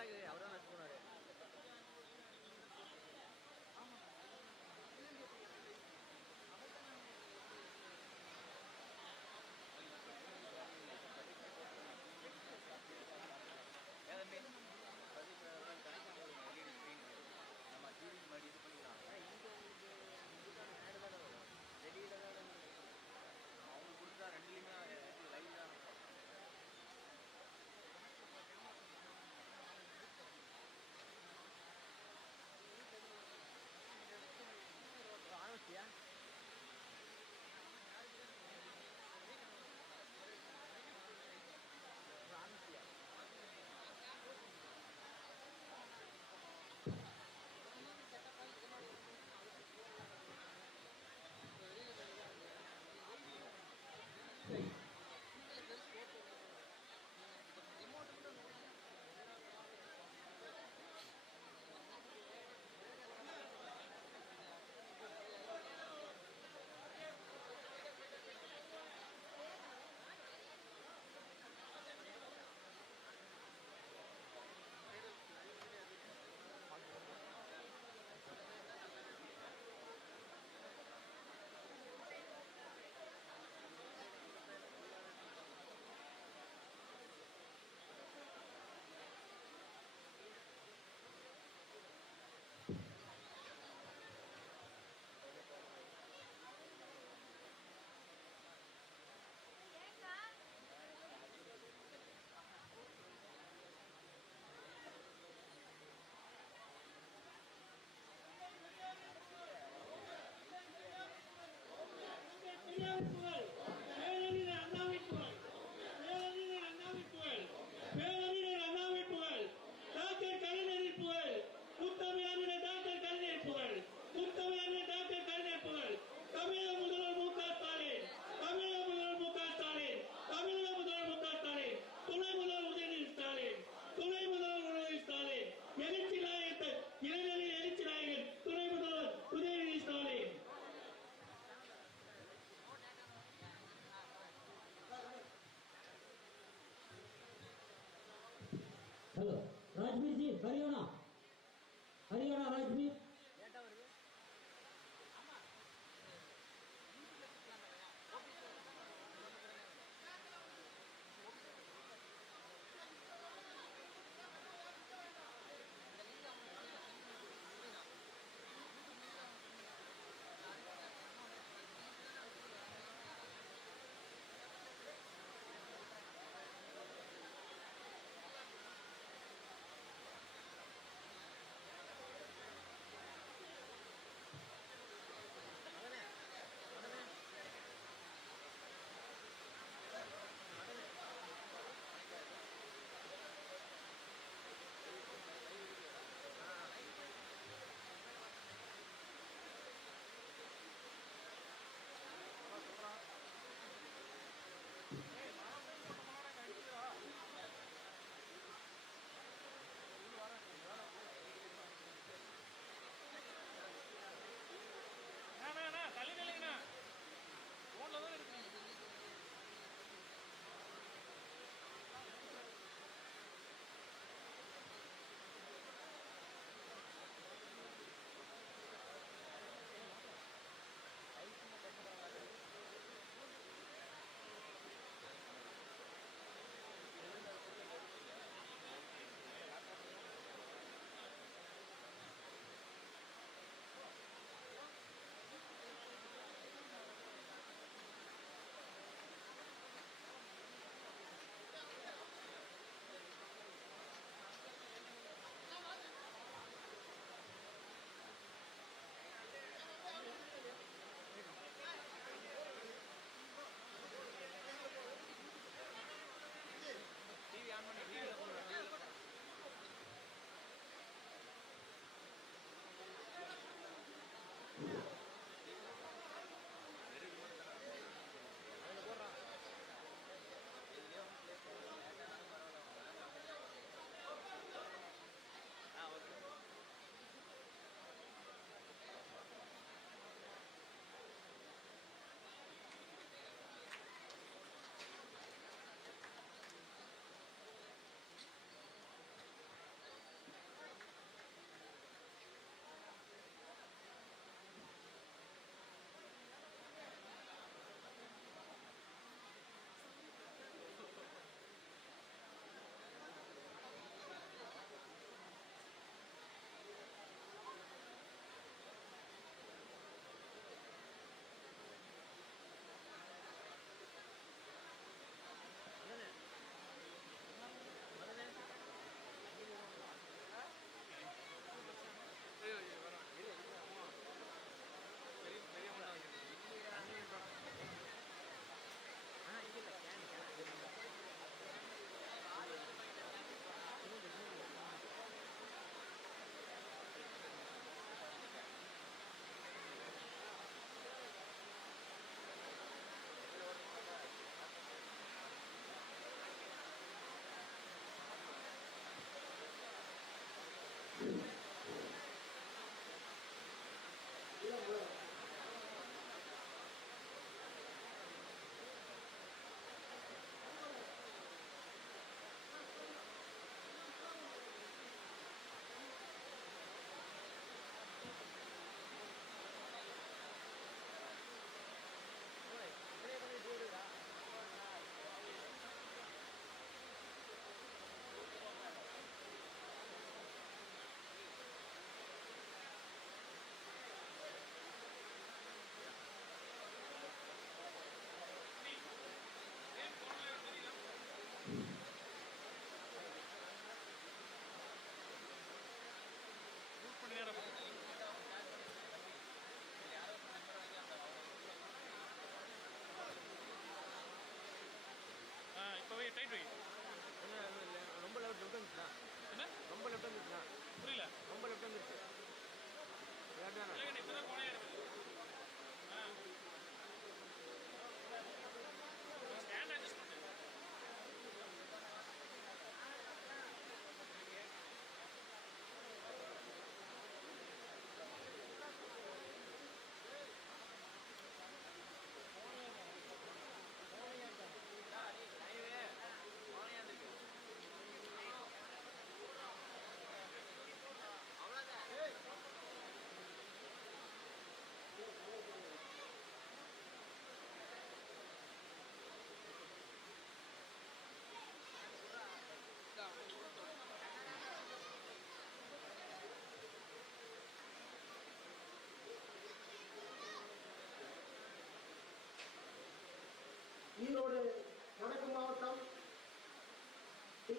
ஆகுது அவர் தான் வச்சு போனாரு. எல்லாமே எல்இடி ஸ்க்ரீன் நம்ம டிவி மாதிரி இது பண்ணிக்கலாம். இங்கே உங்களுக்கு இதுக்கான ஆடு தான் வரும், வெளியில் தான் அவங்களுக்கு கொடுத்தா ரெண்டுலேயுமே லைவ் தான் இருக்கும். ஆரம்பிச்சியா? ஆரம்பிச்சியா? हेलो राजवीर जी, हरियाणा हरियाणा राजवीर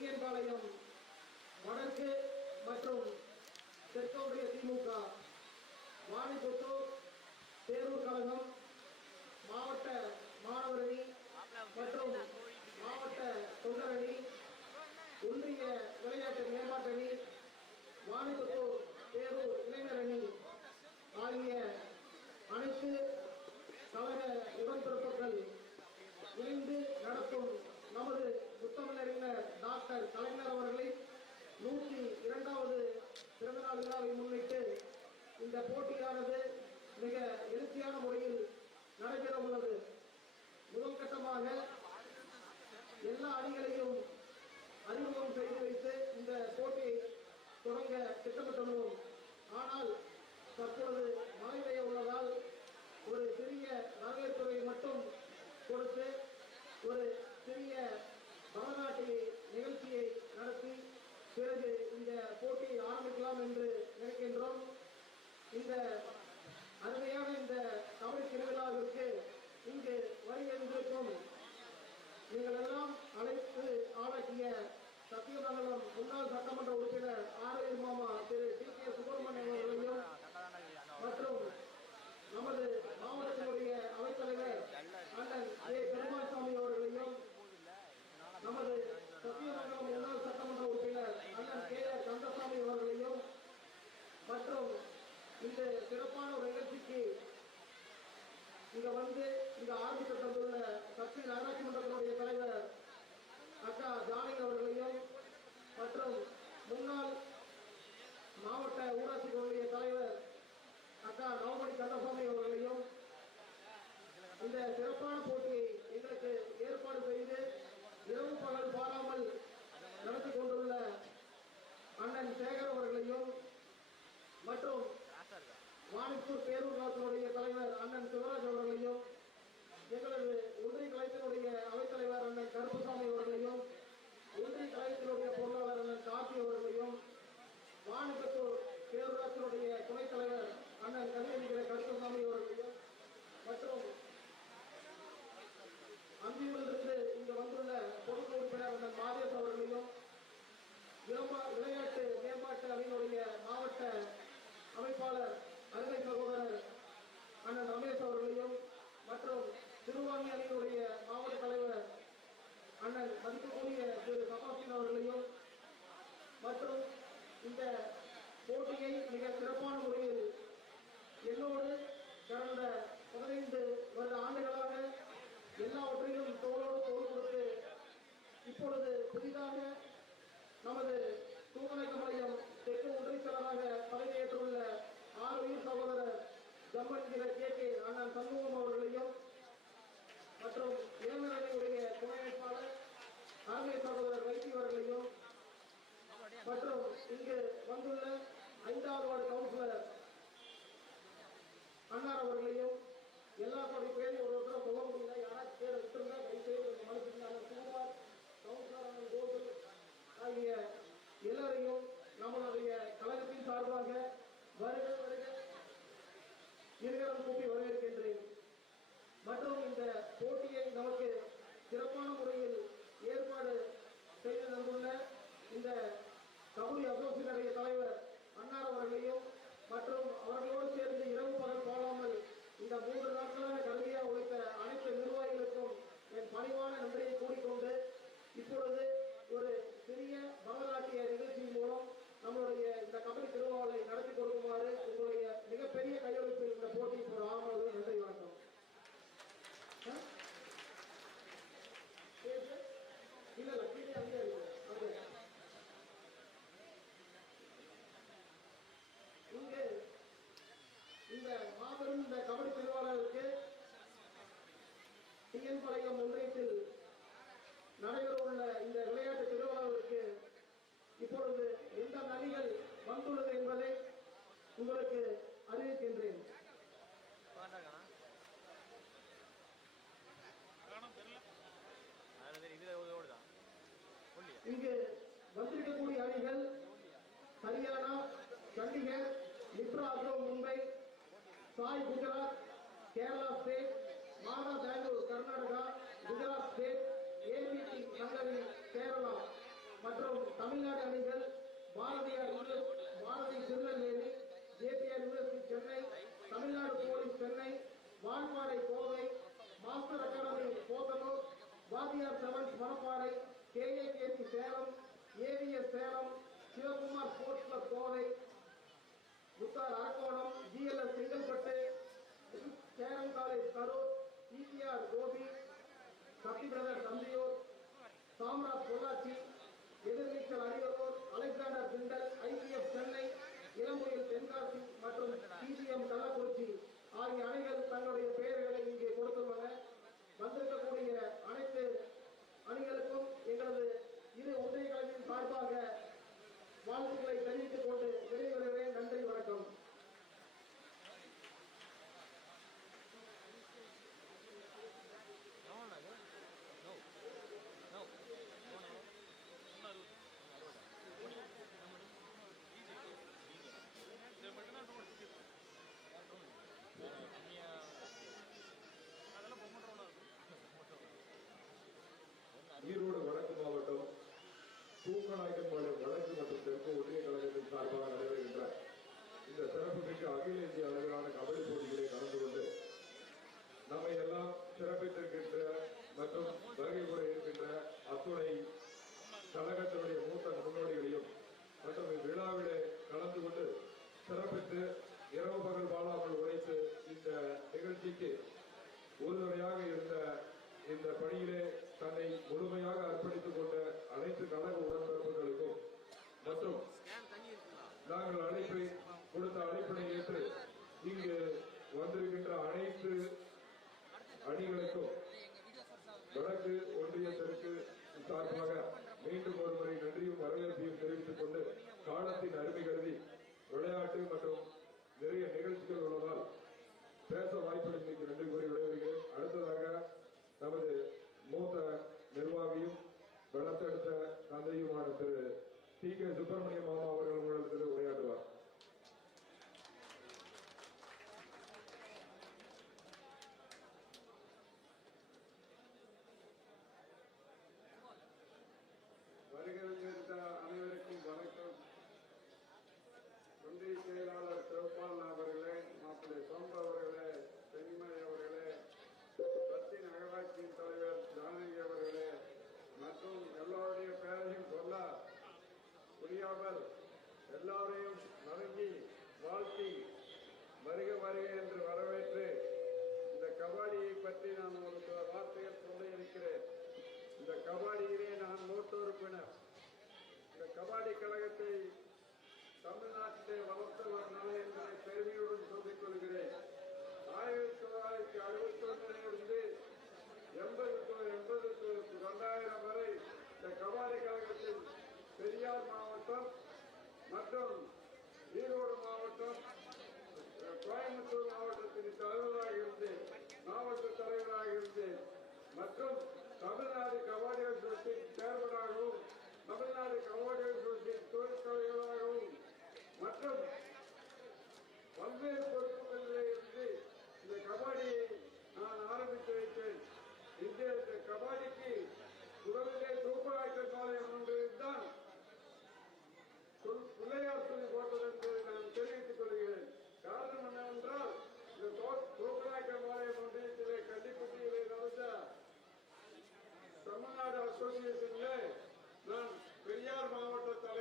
டிஎன்-பாளையம் வடக்கு மற்றும் தெற்கொன்றிய திமுக, வாணிபுத்தூர் தேரூர் கழகம், மாவட்ட மாணவர் அணி மற்றும் மாவட்ட தொண்டர் அணி, ஒன்றிய விளையாட்டு மேம்பாட்டு அணி, வாணிபுத்தூர் தேரூர் இளைஞர் அணி ஆகிய அனைத்து கழக உடன்பிறப்புகள் இணைந்து நடத்தும் நமது முத்தமிழறிஞர் டாக்டர் கலைஞர் அவர்களின் 102வது பிறந்தநாள் விழாவை முன்னிட்டு இந்த போட்டியானது மிக எழுச்சியான முறையில் நடைபெற உள்ளது. முதல் கட்டமாக எல்லா அணிகளையும் அறிமுகம் செய்து வைத்து இந்த போட்டியை தொடங்க திட்டமிட்டுள்ளோம். ஆனால் தற்பொழுது மழை பெய்ய உள்ளதால் ஒரு சிறிய வரவேற்புரை மட்டும் கொடுத்து ஒரு சிறிய பரதநாட்டிய நிகழ்ச்சியை நடத்தி பிறகு இந்த போட்டியை ஆரம்பிக்கலாம் என்று நினைக்கின்றோம். இந்த அருமையான இந்த கபடி திருவிழாவிற்கு இங்கு வருகின்றிருக்கும் நீங்கள் எல்லாம் அழைத்து ஆளாக்கிய சத்தியமங்கலம் முன்னாள் சட்டமன்ற உறுப்பினர் ஆரோக்கிய மாமா திரு டி.கே. சுப்பிரமணியன் அவர்களையும் மற்றும் நமது மாவட்டத்தினுடைய அவைத்தலைவர் அண்ணன் ஏ. பெருமாள்சாமி அவர்களையும், நமது சத்தியமங்கலம் முன்னாள் சட்டமன்ற உறுப்பினர் அண்ணன் கே. ஆர். கந்தசாமி அவர்களையும் மற்றும் இந்த சிறப்பான ஒரு நிகழ்ச்சிக்கு இங்க வந்து இங்க ஆரம்பித்து தந்துள்ள சக்தி நகராட்சி மன்றத்தினுடைய தலைவர் அக்கா ஜானகி அவர்களையும் மற்றும் முன்னாள் மாவட்ட ஊராட்சிகளுடைய தலைவர் அக்கா நவமணி கந்தசாமி அவர்களையும் இந்த சிறப்பான போட்டியை எங்களுக்கு ஏற்பாடு செய்து இரவு பகல் பாராமல் நடத்தி கொண்டுள்ள அண்ணன் சேகர் அவர்களையும் மற்றும் வாணிப்பூர் பேரூராட்சியினுடைய தலைவர் அண்ணன் சிவராஜ் அவர்களையும், எங்களது ஒன்றிய கழகத்தினுடைய அவைத்தலைவர் அண்ணன் கருப்புசாமி அவர்களையும், ஒன்றிய கழகத்தினுடைய பொருளாளர் அண்ணன் கார்த்தி அவர்களையும், வாணிபுத்தூர் பேரூராட்சியினுடைய துணைத் தலைவர் அண்ணன் கதிரகிர கருப்புசாமி அவர்களையும் மற்றும் அந்தியூரிலிருந்து இங்கு வந்துள்ள பொறுப்பு உறுப்பினர் அண்ணன் மாதேஷ் அவர்களையும், விளையாட்டு மேம்பாட்டு அணியினுடைய மாவட்ட அமைப்பாளர் அருமை சகோதரர் அண்ணன் ரமேஷ் அவர்களையும் மற்றும் திருவாங்கி அணியினுடைய மாவட்ட தலைவர் அண்ணன் மதிப்புக்குரிய திரு சபாசின் அவர்களையும் மற்றும் இந்த போட்டியை மிக சிறப்பான முறையில் என்னோடு கடந்த 15 வருட ஆண்டுகளாக எல்லாவற்றையும் தோளோடு தோள் கொடுத்து இப்பொழுது புதிதாக நமது தூமலைக்கமலையம் தெற்கு ஒன்றிய செயலராக பதவியேற்றுள்ள ஆரோக்கிய சகோதரர் ஜம்மன்கிற கே. அண்ணன் சண்முகம் அவர்களையும் மற்றும் இளைஞரணியுடைய துணை அமைப்பாளர் ஆர்மை சகோதரர் வைத்தி அவர்களையும் மற்றும் இங்கு வந்துள்ள 5வது வார்டு கவுன்சிலர் அன்னார் அவர்களையும் எல்லாருடைய பேரையும் ஒருத்தரும் போக முடியல, யாராச்சும் பேரை விட்டுருந்தா கைசெய்து மனுஷன் சுமார் கவுன்சிலர் கோகுல் ஆகிய எல்லாரையும் நம்மளுடைய கழகத்தின் சார்பாக வருக வருக இருகரம் கூப்பி வரவேற்கின்றேன். மற்றும் இந்த போட்டியை நமக்கு சிறப்பான முறையில் ஏற்பாடு செய்து தந்துள்ள இந்த கபடி அசோசியேஷனுடைய தலைவர் அன்னார் அவர்களையும் மற்றும் அவர்களோடு சேர்ந்து இரவு பகல் பாடாமல் இந்த 3 நாட்களாக கடுமையாக உழைத்த அனைத்து நிர்வாகிகளுக்கும் என் பணிவான நன்றியை கூறிக்கொண்டு இப்பொழுது ஒரு சிறிய பரதநாட்டிய நிகழ்ச்சியின் மூலம் நம்மளுடைய இந்த கபடி திருவிழாவை நடத்தி கொடுக்குமாறு உங்களுடைய மிகப்பெரிய கையெழுப்பில் இந்த போட்டி ஒரு ஆரம்பம். நன்றி, வணக்கம். இல்ல கீழே அங்கே இருக்கு. இங்கு இந்த மாபெரும் இந்த கபடி திருவிழாவிற்கு டிஎன்-பாளையம் ஒன்றியத்தில் நடைபெறவுள்ள இந்த விளையாட்டு திருவிழாவிற்கு இப்பொழுது எந்த அணிகள் வந்துள்ளது என்பதை உங்களுக்கு அறிவிக்கின்றேன். இங்கு வந்திருக்கக்கூடிய அணிகள் Haryana, Chandigarh, Mitra agro Mumbai, Sai Gujarat, Kerala state, Mata Bangalore Karnataka, Gujarat state, ABT Hungary Kerala மற்றும் தமிழ்நாடு அணிகள் Bharathi Tirunelveli, JBR university Chennai, Tamil Nadu police Chennai, Vanparai Kovai, master academy Podanur, Vathiyar sevens Manapparai, KAKC Salem, AVS Salem, Sivakumar sports club Kovai, Muthar Arakkonam, GLS Chengalpattu, Seram college Karur, PBR Gobi, Sakthi brother Thandiyur, Samraj Pollachi, Ethirneechal Ariyalur, Alexander Thindal, IPF Chennai, Ilampuyal Tenkasi மற்றும் பிஜிஎம் கள்ளக்குறிச்சி ஆகிய அணிகள் தங்களுடைய பெயர்களை இங்கே கொடுத்துள்ளன. வந்திருக்கக்கூடிய அனைத்து அணிகளுக்கும் எங்களது இரு ஒன்றிய கழகத்தின் சார்பாக வாழ்த்துக்களை தெரிவித்துக் கொண்டு விடைபெறுகிறேன். நன்றி, வணக்கம். ஈரோடு வடக்கு மாவட்டம் தூக்கநாயக்கன்பாளையம் வடக்கு மற்றும் தெற்கு ஒன்றிய கழகத்தின் சார்பாக நடைபெறுகின்ற இந்த சிறப்புமிக்க அகில இந்திய அளவிலான கபடி போட்டிகளை கலந்து கொண்டு நம்மை எல்லாம் சிறப்பித்திருக்கின்ற மற்றும் வருகை கூட இருக்கின்ற அத்துணை கழகத்தினுடைய மூத்த முன்னோடிகளையும் மற்றும் இவ்விழாவிலே கலந்து கொண்டு சிறப்பித்து இரவு பகல் வாழாமல் உழைத்து இந்த நிகழ்ச்சிக்கு உறுதுணையாக இருந்த இந்த பணியிலே தன்னை முழுமையாக அர்ப்பணித்துக் கொண்ட அனைத்து கழக உடன்பிறப்புகளுக்கும் மற்றும் நாங்கள் அழைப்பை கொடுத்த அழைப்பினை ஏற்று இங்கு வந்திருக்கின்ற அனைத்து அணிகளுக்கும் வடக்கு ஒன்றியத்திற்கு சார்பாக மீண்டும் ஒருமுறை நன்றியும் வரவேற்பையும் தெரிவித்துக் கொண்டு காலத்தின் அருமை கருதி விளையாட்டு மற்றும் நிறைய நிகழ்ச்சிகள் உள்ளதால் பேச வாய்ப்பளித்து நன்றி கூறி விடைபெறுகிறேன். அடுத்ததாக நமது மூத்த நிர்வாகியும் வளர்த்தெடுத்த தந்தையுமான திரு டி.கே. சுப்பிரமணிய மாமா அவர்கள் உங்களிடத்தில் உரையாற்றுவார். வருகின்ற அனைவருக்கும் வணக்கம். ஒன்றிய செயலாளர் சிவபாலன் அவர்களே, மாப்பிள்ளை சோம்பு அவர்களே, பெண்மணி அவர்களே, பத்தின் நகராட்சியின் தலைவர் ஜானகி அவர்களே மற்றும் எல்லோருடைய பெயரையும் சொல்ல புரியாமல் எல்லாரையும் வணங்கி வாழ்த்தி வருக வருக என்று வரவேற்று இந்த கபாடியை பற்றி நான் ஒரு சில வார்த்தைகள் சொல்ல இருக்கிறேன். இந்த கபாடியிலே நான் மூத்த உறுப்பினர். இந்த கபாடி கழகத்தை தமிழ்நாட்டிலே வளர்த்தவர் நான் என்பதை பெருமையுடன் சொல்லிக் கொள்கிறேன். 1961 2000 வரை இந்த கபாடி கழகத்தில் பெரியார் மாவட்டம் மற்றும் ஈரோடு மாவட்டம், கோயம்புத்தூர் மாவட்டத்தின் தலைவராக இருந்தேன், மாவட்ட தலைவராக இருந்தேன் மற்றும் தமிழ்நாடு கபாடி அசோசியேஷன் சேர்மனாகவும் தமிழ்நாடு கபாடி அசோசியேஷன் தொழிற்கலைவராகவும் மற்றும் பல்வேறு பொறுப்புகளிலே இருந்து இந்த கபாடியை நான் ஆரம்பித்து வைத்தேன். இந்த கபாடிக்கு முதலிலே தூக்கநாயக்கன் பாளையம் ஒன்றில்தான் பிள்ளையார் துணி போட்டது என்பதை நான் தெரிவித்துக் கொள்கிறேன். காரணம் என்னவென்றால் இந்த தூக்கநாயக்கன் பாளையம் ஒன்றியத்திலே கள்ளிப்பட்டியிலே நடந்த தமிழ்நாடு அசோசியேஷனிலே நான் பெரியார் மாவட்ட தலைவர்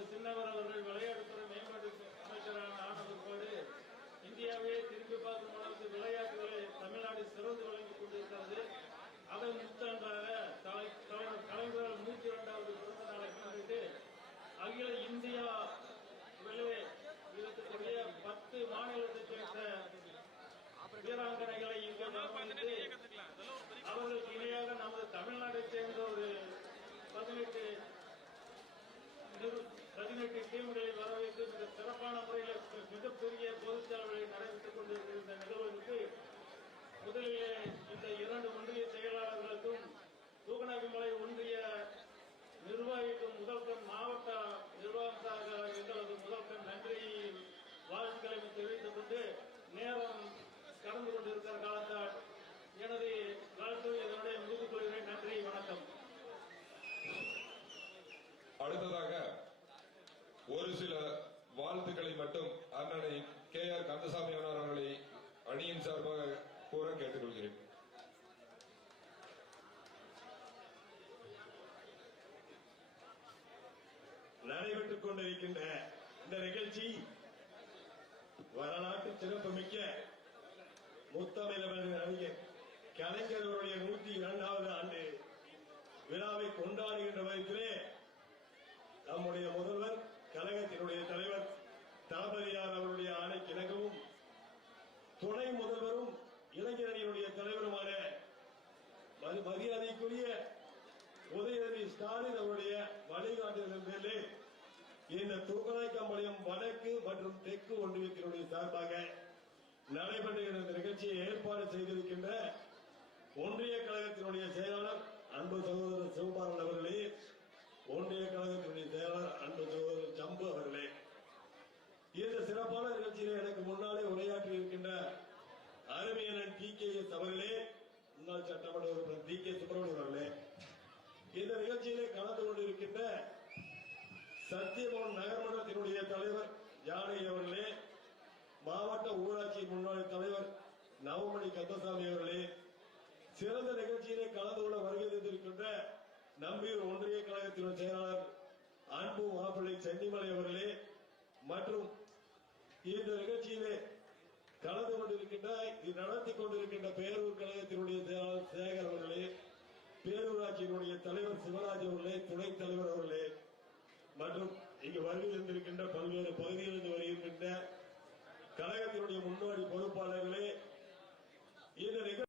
நமது சின்னவர் அவர்கள் விளையாட்டுத்துறை மேம்பாட்டு அமைச்சரான ஆன பிற்பாடு இந்தியாவே திரும்பி பார்க்கும் அளவுக்கு விளையாட்டுகளை தமிழ்நாடு சிறந்து வழங்கிக் கொண்டிருக்கிறது. அதன் முத்தாண்டாக தலைவர் கலைஞர் 102வது பிறந்த நாளை முன்னிட்டு அகில இந்தியா இருக்கக்கூடிய 10 மாநிலத்தைச் சேர்ந்த வீராங்கனைகளை இங்கு வரவழைத்து அவர்களுக்கு இணையாக நமது தமிழ்நாட்டைச் சேர்ந்த ஒரு 18 டீம்களை வரவைத்து மிக சிறப்பான முறையில் மிகப்பெரிய பொதுச்செலவுகளை நடைபெற்றுக் கொண்டிருக்கிற இந்த நிகழ்வுக்கு முதலிலே இந்த 2 ஒன்றிய செயலாளர்களுக்கும் தூக்கநாயக்கன்மலை ஒன்றிய நிர்வாகிக்கும் முதல்கண் மாவட்ட நிர்வாகத்தாக எங்களது முதல்கண் நன்றி வாழ்த்துக்களை தெரிவித்துக் கொண்டு நேரம் கடந்து கொண்டிருக்கிற காலத்தால் எனது வாழ்த்து இதனுடைய முடித்துக் கொள்கிறேன். நன்றி, வணக்கம். அடுத்ததாக ஒரு சில வாழ்த்துக்களை மட்டும் அண்ணனை KR கந்தசாமி அவர்களை அணியின் சார்பாக கூற கேட்டுக்கொள்கிறேன். நடைபெற்றுக் கொண்டிருக்கின்ற இந்த நிகழ்ச்சி வரலாற்று சிறப்புமிக்க முத்தமிழ் அறிஞர் கலைஞர் அவருடைய 102வது ஆண்டு விழாவை கொண்டாடுகின்ற விதத்திலே நம்முடைய முதல்வர் கழகத்தினுடைய தலைவர் தளபதியார் அவருடைய ஆணைக்கு இணங்கவும் துணை முதல்வரும் இளைஞரணியினுடைய தலைவருமான மரியாதைக்குரிய உதயநிதி ஸ்டாலின் அவருடைய வழிகாட்டுதலின் பேரில் இந்த தூக்கநாயக்கம்பாளையம் வடக்கு மற்றும் தெற்கு ஒன்றியத்தினுடைய சார்பாக நடைபெறுகிற இந்த நிகழ்ச்சியை ஏற்பாடு செய்திருக்கின்ற ஒன்றிய கழகத்தினுடைய செயலாளர் அன்பு சகோதரர் சிவபாலன் அவர்களே, ஒன்றிய கழகத்தினுடைய செயலாளர் அன்பு சகோதரர் ஜம்பு அவர்களே, இந்த சிறப்பான நிகழ்ச்சியிலே எனக்கு முன்னாலே உரையாற்றி இருக்கின்ற அருமையனன் TKS அவர்களே, முன்னாள் சட்டமன்ற உறுப்பினர் DK சுப்பிரமணியன் அவர்களே, இந்த நிகழ்ச்சியிலே கலந்து கொண்டிருக்கின்ற சத்தியமோகன் நகர்மன்றத்தினுடைய தலைவர் ஜானகி அவர்களே, மாவட்ட ஊராட்சி முன்னாள் தலைவர் நவமணி கந்தசாமி அவர்களே, சிறந்த நிகழ்ச்சியிலே கலந்து கொள்ள வருகை தந்திருக்கின்ற நம்பியூர் ஒன்றிய கழகத்தினுடைய செயலாளர் அன்பு மாப்பிள்ளை சென்னிமலை அவர்களே, மற்றும் இந்த நிகழ்ச்சியிலே கலந்து கொண்டிருக்கின்ற நடத்தி கொண்டிருக்கின்ற பேரூர் கழகத்தினுடைய செயலாளர் சேகர் அவர்களே, பேரூராட்சியினுடைய தலைவர் சிவராஜ் அவர்களே, துணைத் தலைவர் அவர்களே, மற்றும் இங்கு வருகை தந்திருக்கின்ற பல்வேறு பகுதிகளிலிருந்து வருகின்ற கழகத்தினுடைய முன்னோடி பொறுப்பாளர்களே, இந்த